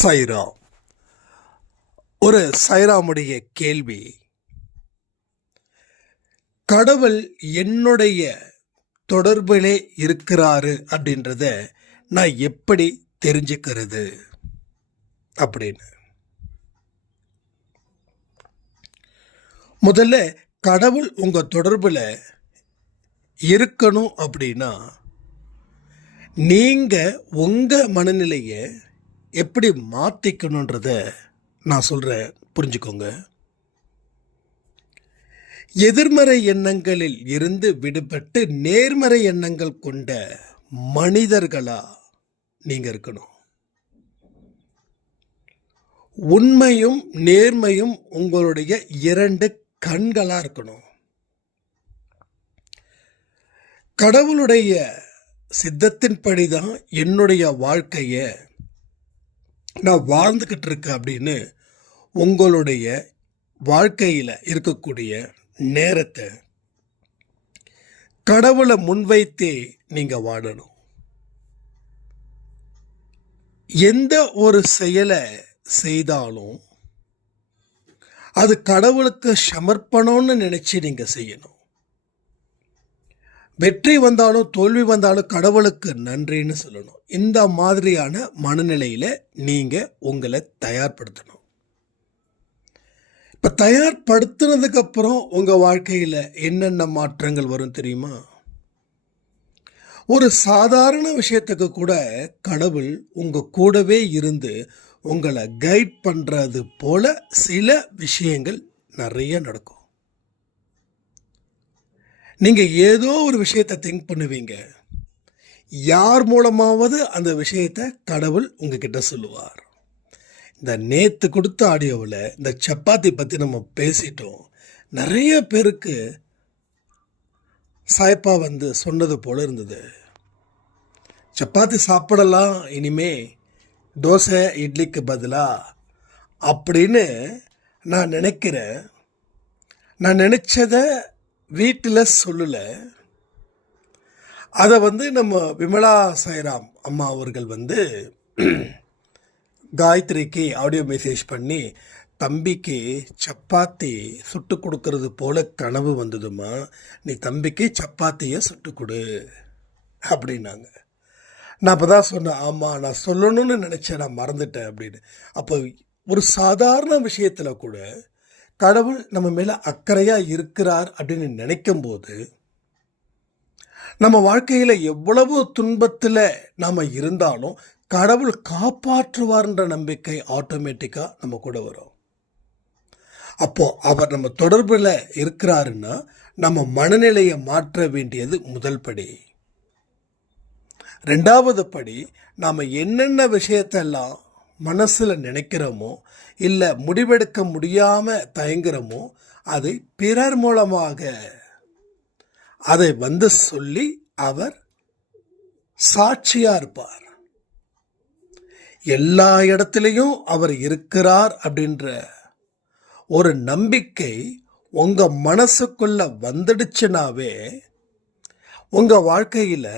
சைராம். ஒரு சைராமுடைய கேள்வி, கடவுள் என்னுடைய தொடர்பிலே இருக்கிறாரு அப்படின்றத நான் எப்படி தெரிஞ்சுக்கிறது அப்படின்னு. முதல்ல கடவுள் உங்க தொடர்புல இருக்கணும் அப்படின்னா நீங்க உங்க மனநிலையை எப்படி மாற்றிக்கணுன்றத நான் சொல்கிறேன், புரிஞ்சுக்கோங்க. எதிர்மறை எண்ணங்களில் இருந்து விடுபட்டு நேர்மறை எண்ணங்கள் கொண்ட மனிதர்களா நீங்கள் இருக்கணும். உண்மையும் நேர்மையும் உங்களுடைய இரண்டு கண்களாக இருக்கணும். கடவுளுடைய சித்தத்தின்படி தான் என்னுடைய வாழ்க்கையை நான் வாழ்ந்துக்கிட்டு இருக்கேன் அப்படின்னு உங்களுடைய வாழ்க்கையில் இருக்கக்கூடிய நேரத்தை கடவுளை முன்வைத்தே நீங்கள் வாழணும். எந்த ஒரு செயலை செய்தாலும் அது கடவுளுக்கு சமர்ப்பணம்னு நினச்சி நீங்கள் செய்யணும். வெற்றி வந்தாலும் தோல்வி வந்தாலும் கடவுளுக்கு நன்றின்னு சொல்லணும். இந்த மாதிரியான மனநிலையில் நீங்கள் உங்களை தயார்படுத்தணும். இப்போ தயார்படுத்தினதுக்கப்புறம் உங்கள் வாழ்க்கையில் என்னென்ன மாற்றங்கள் வரும் தெரியுமா? ஒரு சாதாரண விஷயத்துக்கு கூட கடவுள் உங்கள் கூடவே இருந்து உங்களை கைட் பண்ணுறது போல சில விஷயங்கள் நிறைய நடக்கும். நீங்கள் ஏதோ ஒரு விஷயத்தை திங்க் பண்ணுவீங்க, யார் மூலமாவது அந்த விஷயத்தை கடவுள் உங்ககிட்ட சொல்லுவார். இந்த நேற்று கொடுத்த ஆடியோவில் இந்த சப்பாத்தி பற்றி நம்ம பேசிட்டோம். நிறைய பேருக்கு சாய்ப்பா வந்து சொன்னது போல இருந்தது, சப்பாத்தி சாப்பிடலாம் இனிமே தோசை இட்லிக்கு பதிலாக அப்படின்னு நான் நினைக்கிறேன். நான் நினச்சதை வீட்டில் சொல்லலை. அதை வந்து நம்ம விமலா சாய்ராம் அம்மா அவர்கள் வந்து காயத்ரிக்கு ஆடியோ மெசேஜ் பண்ணி, தம்பிக்கு சப்பாத்தி சுட்டு கொடுக்கறது போல கனவு வந்ததுமா, நீ தம்பிக்கு சப்பாத்தியை சுட்டு கொடு அப்படின்னாங்க. நான் அப்போ தான் சொன்னேன், ஆமாம் நான் சொல்லணும்னு நினச்சேன், நான் மறந்துட்டேன் அப்படின்னு. அப்போ ஒரு சாதாரண விஷயத்தில் கூட கடவுள் நம்ம மேலே அக்கறையாக இருக்கிறார் அப்படின்னு நினைக்கும் போது நம்ம வாழ்க்கையில் எவ்வளவு துன்பத்தில் நாம் இருந்தாலும் கடவுள் காப்பாற்றுவார்ன்ற நம்பிக்கை ஆட்டோமேட்டிக்காக நம்ம கூட வரும். அப்போது அவர் நம்ம தொடர்பில் இருக்கிறாருன்னா நம்ம மனநிலையை மாற்ற வேண்டியது முதல் படி. ரெண்டாவது படி, நாம் என்னென்ன விஷயத்தெல்லாம் மனசில் நினைக்கிறோமோ இல்லை முடிவெடுக்க முடியாமல் தயங்குறோமோ அதை பிறர் மூலமாக அதை வந்து சொல்லி அவர் சாட்சியாக இருப்பார். எல்லா இடத்துலையும் அவர் இருக்கிறார் அப்படின்ற ஒரு நம்பிக்கை உங்கள் மனசுக்குள்ள வந்துடுச்சுனாவே உங்கள் வாழ்க்கையில்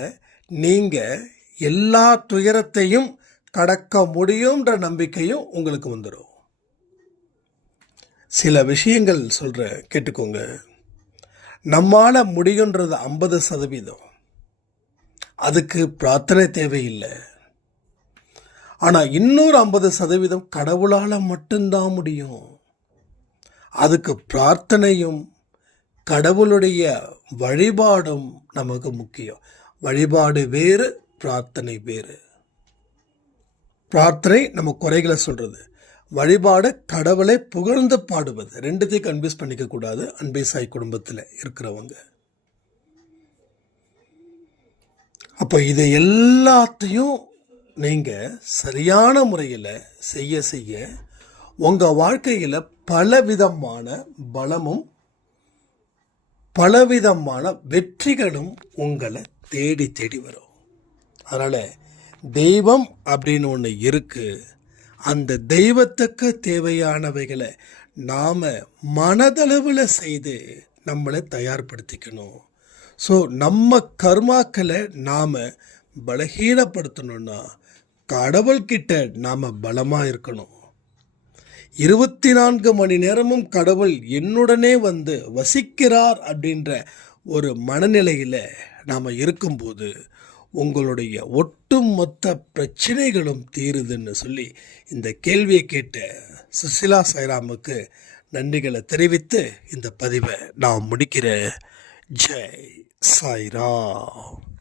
நீங்கள் எல்லா துயரத்தையும் கடக்க முடியும்ன்ற நம்பிக்கையும் உங்களுக்கு வந்துடும். சில விஷயங்கள் சொல்கிறேன், கேட்டுக்கோங்க. நம்மால் முடியுன்றது 50%. அதுக்கு பிரார்த்தனை தேவையில்லை. ஆனால் இன்னொரு 50% கடவுளால் மட்டும்தான் முடியும். அதுக்கு பிரார்த்தனையும் கடவுளுடைய வழிபாடும் நமக்கு முக்கியம். வழிபாடு வேறு, பிரார்த்தனை வேறு. பிரார்த்தனை நம்ம குறைகளை சொல்கிறது, வழிபாடு கடவுளை புகழ்ந்து பாடுவது. ரெண்டுத்தையும் கன்ஃபியூஸ் பண்ணிக்க கூடாது அன்பே சாய் குடும்பத்தில் இருக்கிறவங்க. அப்போ இதை எல்லாத்தையும் நீங்கள் சரியான முறையில் செய்ய செய்ய உங்கள் வாழ்க்கையில் பலவிதமான பலமும் பலவிதமான வெற்றிகளும் உங்களை தேடி தேடி வரும். அதனால் தெய்வம் அப்படின்னு ஒன்று இருக்குது. அந்த தெய்வத்துக்கு தேவையானவைகளை நாம் மனதளவில் செய்து நம்மளை தயார்படுத்திக்கணும். ஸோ நம்ம கர்மாக்களை நாம் பலகீனப்படுத்தணும்னா கடவுள்கிட்ட நாம் பலமாக இருக்கணும். 24 மணி நேரமும் கடவுள் என்னுடனே வந்து வசிக்கிறார் அப்படின்ற ஒரு மனநிலையில் நாம் இருக்கும்போது உங்களுடைய ஒட்டுமொத்த பிரச்சனைகளும் தீருதுன்னு சொல்லி இந்த கேள்வியை கேட்ட சுசிலா சாய்ராமுக்கு நன்றிகளை தெரிவித்து இந்த பதிவை நான் முடிக்கிறேன். ஜெய் சாய்ராம்.